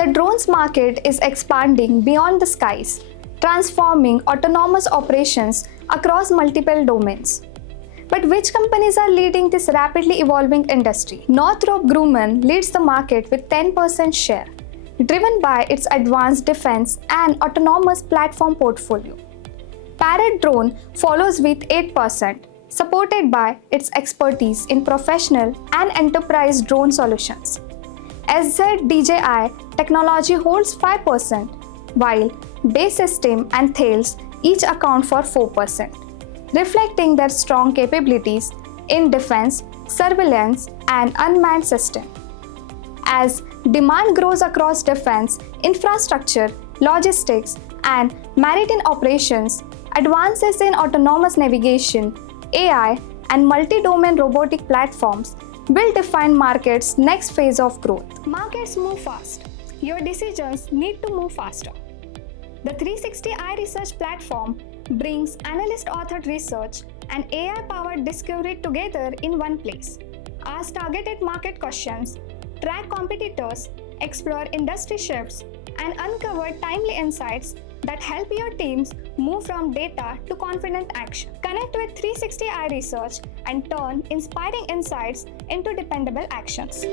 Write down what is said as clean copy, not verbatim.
The drones market is expanding beyond the skies, transforming autonomous operations across multiple domains. But which companies are leading this rapidly evolving industry? Northrop Grumman leads the market with 10% share, driven by its advanced defense and autonomous platform portfolio. Parrot Drone follows with 8%, supported by its expertise in professional and enterprise drone solutions. DJI technology holds 5%, while Base System and Thales each account for 4%, reflecting their strong capabilities in defense, surveillance, and unmanned systems. As demand grows across defense, infrastructure, logistics, and maritime operations, advances in autonomous navigation, AI, and multi-domain robotic platforms will define market's next phase of growth. Markets move fast. Your decisions need to move faster. The 360i Research platform brings analyst-authored research and AI-powered discovery together in one place. Ask targeted market questions, track competitors, explore industry shifts, and uncover timely insights that help your teams move from data to confident action. Connect with 360i Research and turn inspiring insights into dependable actions.